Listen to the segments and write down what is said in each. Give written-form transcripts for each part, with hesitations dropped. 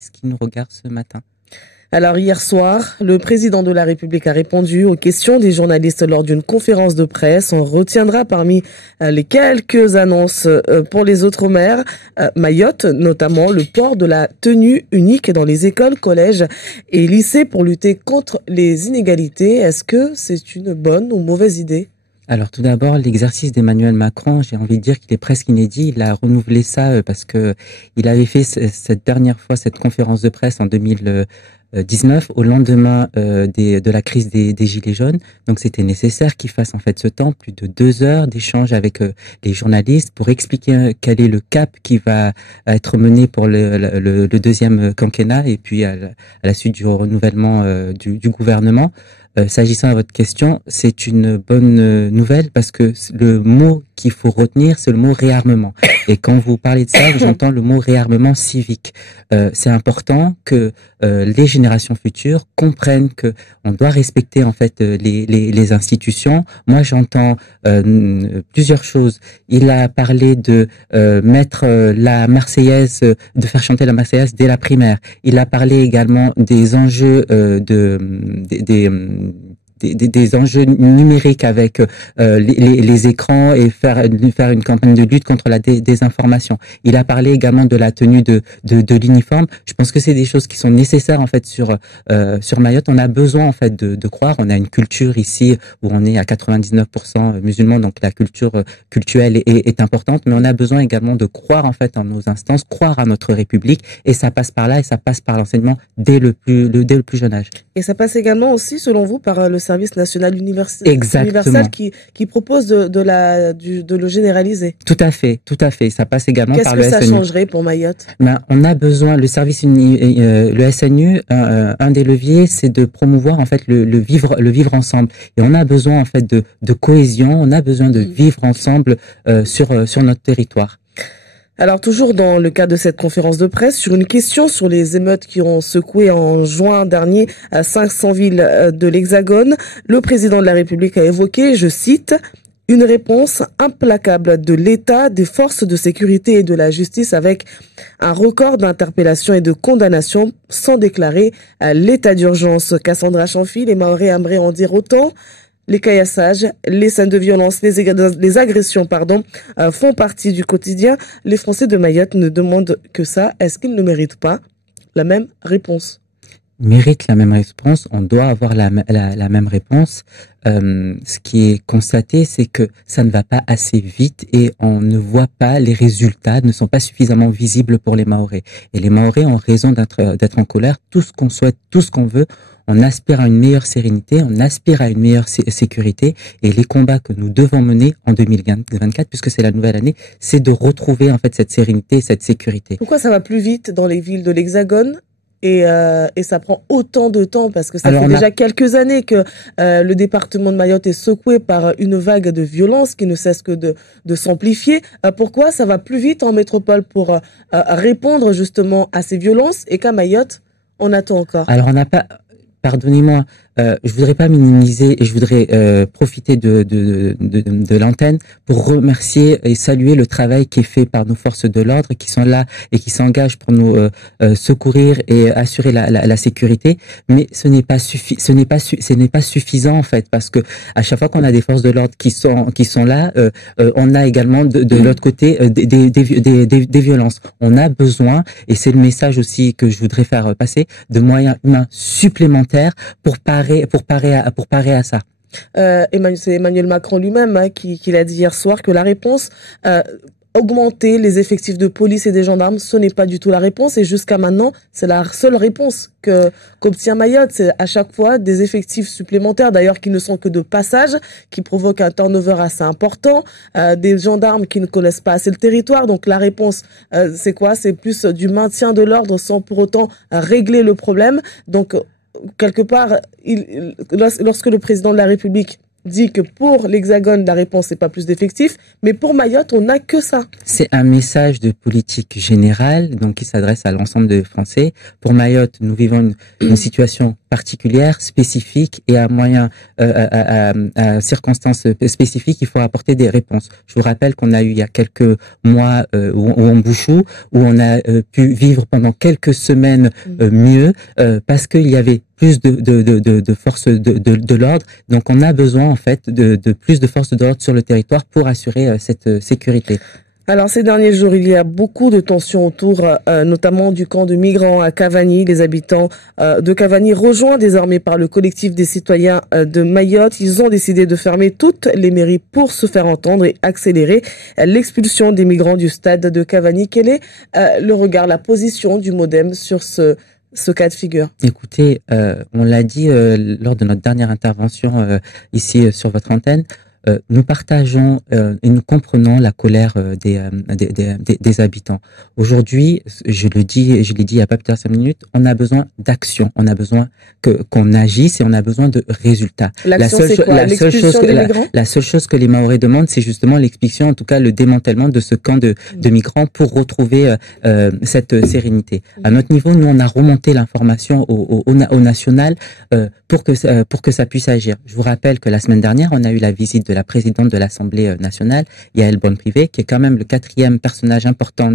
ce qui nous regarde ce matin. Alors hier soir, le président de la République a répondu aux questions des journalistes lors d'une conférence de presse. On retiendra parmi les quelques annonces pour les Outre-mer, Mayotte, notamment le port de la tenue unique dans les écoles, collèges et lycées pour lutter contre les inégalités. Est-ce que c'est une bonne ou mauvaise idée ? Alors tout d'abord, l'exercice d'Emmanuel Macron, j'ai envie de dire qu'il est presque inédit. Il a renouvelé ça parce que il avait fait cette dernière fois cette conférence de presse en 2019 au lendemain de la crise des Gilets jaunes. Donc c'était nécessaire qu'il fasse en fait ce temps, plus de 2 heures d'échange avec les journalistes pour expliquer quel est le cap qui va être mené pour le deuxième quinquennat et puis à la suite du renouvellement du gouvernement. S'agissant de votre question, c'est une bonne nouvelle parce que le mot qu'il faut retenir, c'est le mot réarmement. Et quand vous parlez de ça, j'entends le mot réarmement civique. C'est important que les générations futures comprennent que on doit respecter en fait les institutions. Moi, j'entends plusieurs choses. Il a parlé de mettre la Marseillaise, de faire chanter la Marseillaise dès la primaire. Il a parlé également des enjeux des enjeux numériques avec les écrans et faire une campagne de lutte contre la désinformation. Il a parlé également de la tenue de l'uniforme. Je pense que c'est des choses qui sont nécessaires en fait sur Mayotte. On a besoin en fait de croire. On a une culture ici où on est à 99% musulmans, donc la culture cultuelle est importante, mais on a besoin également de croire en fait en nos instances, croire à notre République, et ça passe par là et ça passe par l'enseignement dès le plus jeune âge. Et ça passe également aussi, selon vous, par le service national universel qui propose de le généraliser. Tout à fait. Ça passe également par le SNU. Qu'est-ce que ça changerait pour Mayotte ? On a besoin, le SNU, un des leviers, c'est de promouvoir en fait le vivre ensemble. Et on a besoin en fait de cohésion, on a besoin de vivre ensemble sur notre territoire. Alors toujours dans le cadre de cette conférence de presse, sur une question sur les émeutes qui ont secoué en juin dernier à 500 villes de l'Hexagone, le président de la République a évoqué, je cite, « une réponse implacable de l'État, des forces de sécurité et de la justice avec un record d'interpellations et de condamnations sans déclarer l'état d'urgence ». Cassandra Chanfil et Maoré Ambré en dire autant. Les caillassages, les scènes de violence, les agressions, font partie du quotidien. Les Français de Mayotte ne demandent que ça. Est-ce qu'ils ne méritent pas la même réponse ? Mérite la même réponse, on doit avoir la même réponse. Ce qui est constaté, c'est que ça ne va pas assez vite et on ne voit pas les résultats, ne sont pas suffisamment visibles pour les Mahorais. Et les Mahorais ont raison d'être en colère. Tout ce qu'on souhaite, tout ce qu'on veut, on aspire à une meilleure sérénité, on aspire à une meilleure sécurité, et les combats que nous devons mener en 2024, puisque c'est la nouvelle année, c'est de retrouver en fait cette sérénité, cette sécurité. Pourquoi ça va plus vite dans les villes de l'Hexagone et ça prend autant de temps, parce que ça fait déjà quelques années que le département de Mayotte est secoué par une vague de violence qui ne cesse que de s'amplifier. Pourquoi ça va plus vite en métropole pour répondre justement à ces violences, et qu'à Mayotte on attend encore? Alors on n'a pas... Pardonnez-moi, je voudrais pas minimiser et je voudrais profiter de l'antenne pour remercier et saluer le travail qui est fait par nos forces de l'ordre qui sont là et qui s'engagent pour nous secourir et assurer la sécurité. Mais ce n'est pas suffisant en fait, parce que à chaque fois qu'on a des forces de l'ordre qui sont là, on a également de l'autre côté des violences. On a besoin, et c'est le message aussi que je voudrais faire passer, de moyens humains supplémentaires pour parer à ça. C'est Emmanuel Macron lui-même qui l'a dit hier soir, que la réponse, augmenter les effectifs de police et des gendarmes, ce n'est pas du tout la réponse, et jusqu'à maintenant, c'est la seule réponse qu'obtient Mayotte. C'est à chaque fois des effectifs supplémentaires, d'ailleurs qui ne sont que de passage, qui provoquent un turnover assez important, des gendarmes qui ne connaissent pas assez le territoire. Donc la réponse, c'est quoi? C'est plus du maintien de l'ordre sans pour autant régler le problème. Donc quelque part, lorsque le président de la République dit que pour l'Hexagone, la réponse n'est pas plus d'effectifs, mais pour Mayotte, on n'a que ça. C'est un message de politique générale, donc qui s'adresse à l'ensemble des Français. Pour Mayotte, nous vivons une situation particulière, spécifique, et à circonstances spécifiques, il faut apporter des réponses. Je vous rappelle qu'on a eu il y a quelques mois où on Bouchou, où on a pu vivre pendant quelques semaines mieux, parce qu'il y avait plus de forces de l'ordre. Donc on a besoin en fait de plus de forces de l'ordre sur le territoire pour assurer cette sécurité. Alors ces derniers jours, il y a beaucoup de tensions autour, notamment du camp de migrants à Cavani. Les habitants de Cavani, rejoints désormais par le collectif des citoyens de Mayotte, ils ont décidé de fermer toutes les mairies pour se faire entendre et accélérer l'expulsion des migrants du stade de Cavani. Quel est le regard, la position du MODEM sur ce cas de figure? Écoutez, on l'a dit lors de notre dernière intervention ici sur votre antenne, nous partageons et nous comprenons la colère des habitants. Aujourd'hui, je l'ai dit il y a pas plus de 5 minutes, on a besoin d'action, on a besoin qu'on agisse et on a besoin de résultats. La seule chose que les Mahorais demandent, c'est justement l'expulsion, en tout cas le démantèlement de ce camp de migrants pour retrouver cette sérénité. À notre niveau, nous on a remonté l'information au national pour que ça puisse agir. Je vous rappelle que la semaine dernière, on a eu la visite de la présidente de l'Assemblée nationale, Yael Braun-Pivet, qui est quand même le 4e personnage important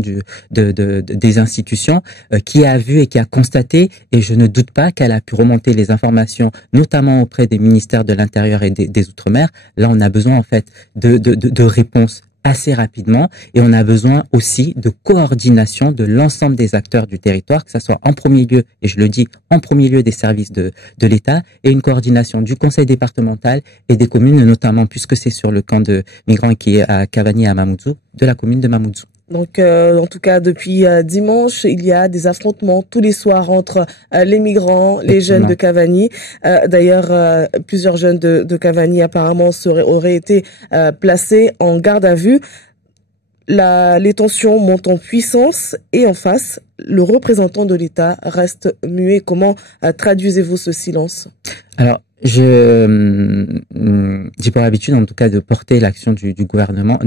des institutions, qui a vu et qui a constaté, et je ne doute pas qu'elle a pu remonter les informations, notamment auprès des ministères de l'Intérieur et des Outre-mer. Là, on a besoin en fait de réponses assez rapidement, et on a besoin aussi de coordination de l'ensemble des acteurs du territoire, que ça soit en premier lieu, et je le dis, en premier lieu des services de l'État, et une coordination du conseil départemental et des communes, notamment puisque c'est sur le camp de migrants qui est à Cavani et à Mamoudzou, de la commune de Mamoudzou. Donc, en tout cas, depuis dimanche, il y a des affrontements tous les soirs entre les migrants, les jeunes de Cavani. D'ailleurs, plusieurs jeunes de Cavani apparemment auraient été placés en garde à vue. Les tensions montent en puissance et en face, le représentant de l'État reste muet. Comment traduisez-vous ce silence? Alors, j'ai pour habitude, en tout cas, de porter l'action du gouvernement,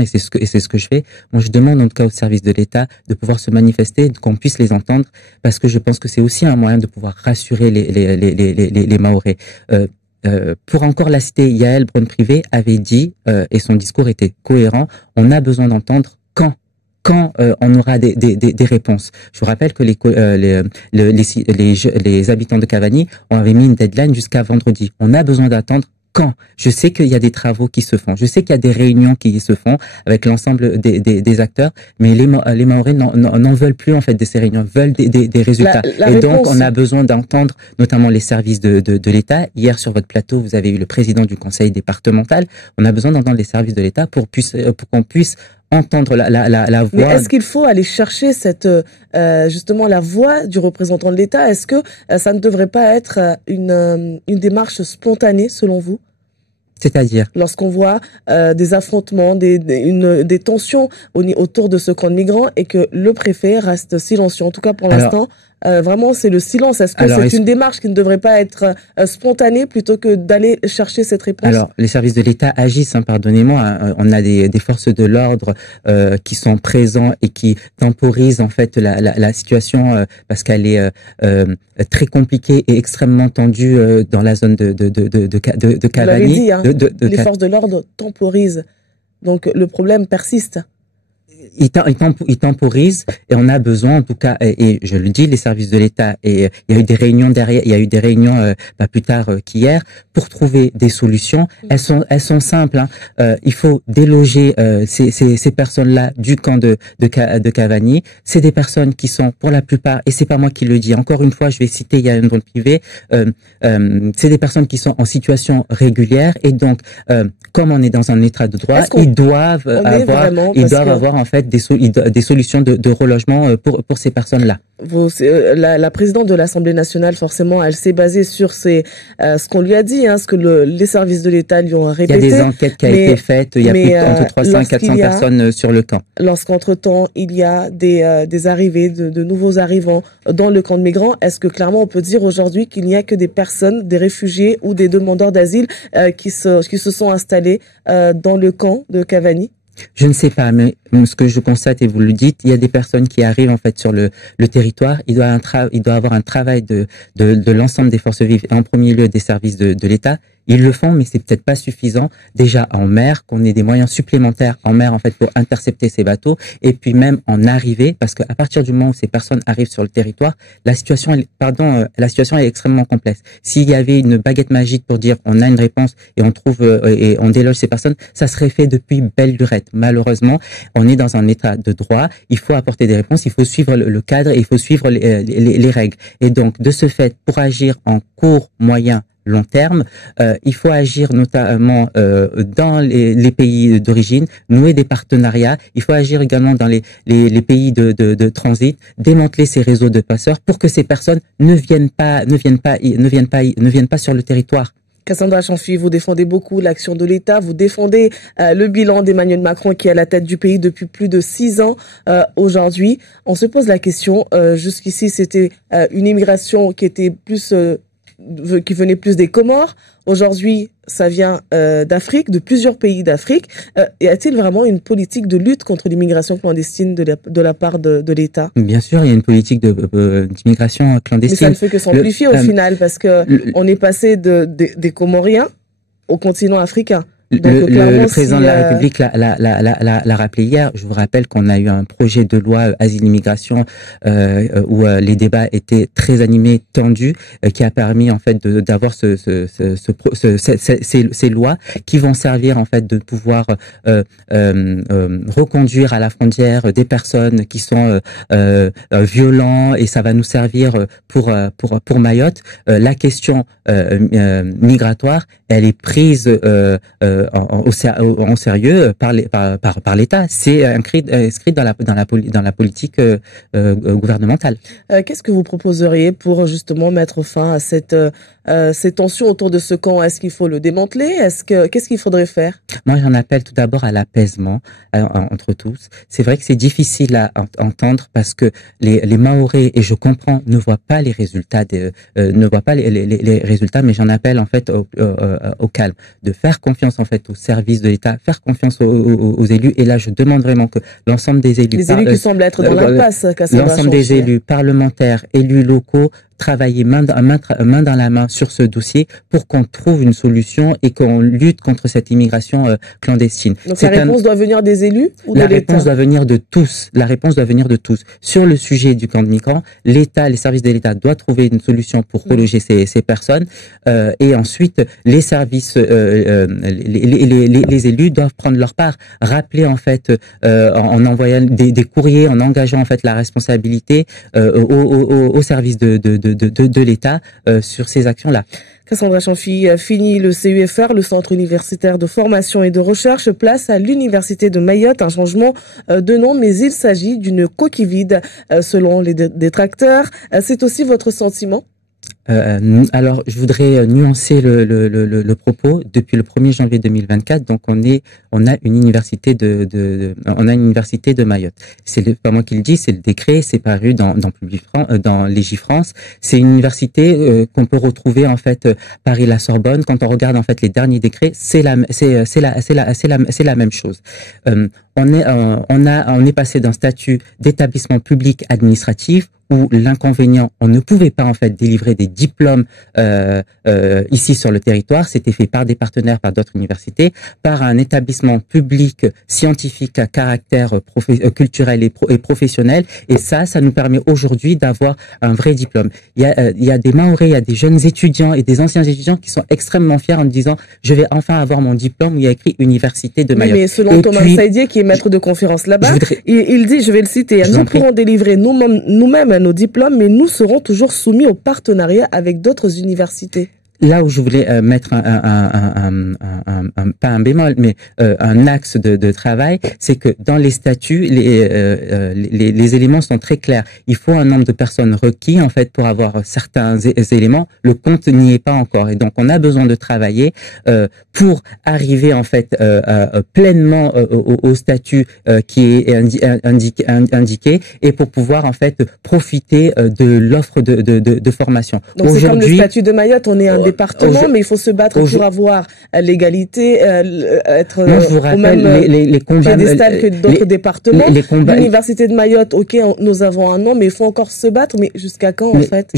et c'est ce que je fais. Moi, je demande, en tout cas, au service de l'État de pouvoir se manifester, qu'on puisse les entendre, parce que je pense que c'est aussi un moyen de pouvoir rassurer les Mahorais. Pour encore la citer, Yael Braun-Pivet avait dit, et son discours était cohérent, on a besoin d'entendre quand on aura des réponses. Je vous rappelle que les habitants de Cavani avaient mis une deadline jusqu'à vendredi. On a besoin d'attendre quand. Je sais qu'il y a des travaux qui se font. Je sais qu'il y a des réunions qui se font avec l'ensemble des acteurs, mais les Mahorais n'en veulent plus en fait de ces réunions, veulent des résultats. Et donc on a besoin d'entendre notamment les services de l'État. Hier sur votre plateau, vous avez eu le président du conseil départemental. On a besoin d'entendre les services de l'État pour qu'on puisse entendre la voix. Mais est-ce qu'il faut aller chercher justement la voix du représentant de l'État? Est-ce que ça ne devrait pas être une démarche spontanée selon vous? C'est-à-dire? Lorsqu'on voit des affrontements, des tensions autour de ce camp de migrants et que le préfet reste silencieux. En tout cas pour l'instant, vraiment c'est le silence. Est-ce que c'est une démarche qui ne devrait pas être spontanée plutôt que d'aller chercher cette réponse? Alors les services de l'État agissent, pardonnez-moi, on a des forces de l'ordre qui sont présents et qui temporisent en fait la situation parce qu'elle est très compliquée et extrêmement tendue dans la zone de Cavani. Vous l'avez dit, les forces de l'ordre temporisent. Donc le problème persiste. Il temporise et on a besoin, en tout cas, et je le dis, les services de l'État, et il y a eu des réunions derrière, il y a eu des réunions pas plus tard qu'hier pour trouver des solutions. Elles sont simples. Il faut déloger ces personnes-là du camp de Cavani. C'est des personnes qui sont, pour la plupart, et c'est pas moi qui le dis. Encore une fois, je vais citer Yael Braun-Pivet. C'est des personnes qui sont en situation régulière et donc, comme on est dans un état de droit, ils doivent avoir avoir en fait des solutions de relogement pour ces personnes-là. La présidente de l'Assemblée nationale, forcément, elle s'est basée sur ce qu'on lui a dit, ce que les services de l'État lui ont répété. Il y a des enquêtes qui ont été faites, il y a entre 300 et 400 personnes sur le camp. Lorsqu'entre-temps, il y a des arrivées, de nouveaux arrivants dans le camp de migrants, est-ce que clairement on peut dire aujourd'hui qu'il n'y a que des personnes, des réfugiés ou des demandeurs d'asile qui se sont installés dans le camp de Cavani? Je ne sais pas, mais ce que je constate, et vous le dites, il y a des personnes qui arrivent en fait sur le territoire. Il doit avoir un travail de l'ensemble des forces vives, et en premier lieu des services de l'État. Ils le font, mais c'est peut-être pas suffisant. Déjà en mer, qu'on ait des moyens supplémentaires en mer en fait pour intercepter ces bateaux, et puis même en arrivée, parce qu'à partir du moment où ces personnes arrivent sur le territoire, la situation est extrêmement complexe. S'il y avait une baguette magique pour dire on a une réponse et on trouve et on déloge ces personnes, ça serait fait depuis belle lurette. Malheureusement, on est dans un état de droit. Il faut apporter des réponses, il faut suivre le cadre, et il faut suivre les règles. Et donc de ce fait, pour agir en court, moyen, long terme, il faut agir notamment dans les pays d'origine, nouer des partenariats. Il faut agir également dans les pays de transit, démanteler ces réseaux de passeurs pour que ces personnes ne viennent pas sur le territoire. Cassandra Chanfi, vous défendez beaucoup l'action de l'État, vous défendez le bilan d'Emmanuel Macron qui est à la tête du pays depuis plus de 6 ans aujourd'hui. On se pose la question, jusqu'ici c'était une immigration qui était qui venait plus des Comores. Aujourd'hui, ça vient d'Afrique, de plusieurs pays d'Afrique. Y a-t-il vraiment une politique de lutte contre l'immigration clandestine de la part de l'État? Bien sûr, il y a une politique d'immigration clandestine. Mais ça ne fait que s'amplifier au final, parce que on est passé des Comoriens au continent africain. Donc, le président de la République l'a rappelé hier. Je vous rappelle qu'on a eu un projet de loi asile-immigration où les débats étaient très animés, tendus, qui a permis en fait d'avoir ces lois qui vont servir en fait de pouvoir reconduire à la frontière des personnes qui sont violents, et ça va nous servir pour Mayotte. La question migratoire, elle est prise en sérieux par l'État. C'est inscrit dans la politique gouvernementale. Qu'est-ce que vous proposeriez pour justement mettre fin à ces tensions autour de ce camp? Est-ce qu'il faut le démanteler? Qu'est-ce qu'il faudrait faire? Moi, j'en appelle tout d'abord à l'apaisement entre tous. C'est vrai que c'est difficile à entendre parce que les Mahorais, et je comprends, ne voient pas les résultats, les résultats, mais j'en appelle en fait au calme, de faire confiance en fait aux services de l'État, faire confiance aux élus. Et là, je demande vraiment que l'ensemble des élus, les élus qui semblent être dans l'impasse, l'ensemble des élus parlementaires, élus locaux, travailler main dans la main sur ce dossier pour qu'on trouve une solution et qu'on lutte contre cette immigration clandestine. Donc la réponse doit venir des élus ou de l'État? La réponse doit venir de tous. La réponse doit venir de tous. Sur le sujet du camp de migrants, l'État, les services de l'État doivent trouver une solution pour reloger ces personnes. Et ensuite, les services, les élus doivent prendre leur part. Rappeler en fait, en envoyant des courriers, en engageant en fait la responsabilité aux services de l'État sur ces actions-là. Cassandra Chanfi, fini le CUFR, le Centre universitaire de formation et de recherche, place à l'Université de Mayotte, un changement de nom, mais il s'agit d'une coquille vide selon les détracteurs. C'est aussi votre sentiment? Alors, je voudrais nuancer le propos. Depuis le 1er janvier 2024, donc on a une université de Mayotte. C'est pas moi qui le dis, c'est le décret, c'est paru dans Légifrance. C'est une université qu'on peut retrouver en fait Paris-La Sorbonne. Quand on regarde en fait les derniers décrets, c'est la même chose. On est passé d'un statut d'établissement public administratif où l'inconvénient, on ne pouvait pas en fait délivrer des diplômes ici sur le territoire. C'était fait par des partenaires, par d'autres universités, par un établissement public scientifique à caractère culturel et professionnel. Et ça nous permet aujourd'hui d'avoir un vrai diplôme. Il y a des Mahorais, il y a des jeunes étudiants et des anciens étudiants qui sont extrêmement fiers en disant je vais enfin avoir mon diplôme où il y a écrit Université de Mayotte. Oui, mais selon Thomas Saïdier, qui est maître de conférence là-bas, il dit, je vais le citer, nous pourrons délivrer nous-mêmes nos diplômes, mais nous serons toujours soumis au partenariat avec d'autres universités. là où je voulais mettre pas un bémol, mais un axe de travail, c'est que dans les statuts, les éléments sont très clairs. Il faut un nombre de personnes requis en fait pour avoir certains éléments. Le compte n'y est pas encore, et donc on a besoin de travailler pour arriver en fait pleinement au statut qui est indiqué, et pour pouvoir en fait profiter de l'offre de formation. Donc c'est comme le statut de Mayotte, on est un département, mais il faut se battre pour avoir l'égalité, être au même piédestal que d'autres départements. L'université de Mayotte, ok, nous avons un nom, mais il faut encore se battre. Mais jusqu'à quand en fait?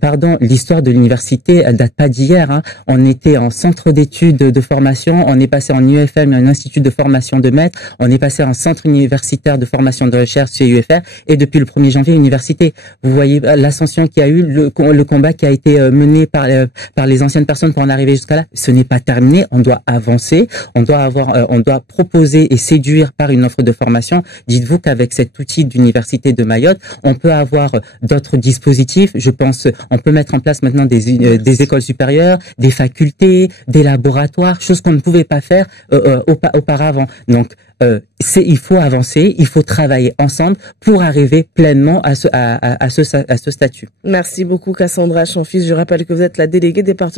Pardon, l'histoire de l'université, elle date pas d'hier. Hein. On était en centre d'études de formation, on est passé en UFM, un institut de formation de maîtres, on est passé en centre universitaire de formation de recherche chez UFR, et depuis le 1er janvier, université. Vous voyez l'ascension qu'il y a eu, le combat qui a été mené par les anciennes personnes pour en arriver jusqu'à là. Ce n'est pas terminé, on doit avancer, on doit proposer et séduire par une offre de formation. Dites-vous qu'avec cet outil d'université de Mayotte, on peut avoir d'autres dispositifs. Je pense, on peut mettre en place maintenant des écoles supérieures, des facultés, des laboratoires, choses qu'on ne pouvait pas faire auparavant. Donc, il faut avancer, il faut travailler ensemble pour arriver pleinement à ce statut. Merci beaucoup Cassandra Champfils. Je rappelle que vous êtes la déléguée départementale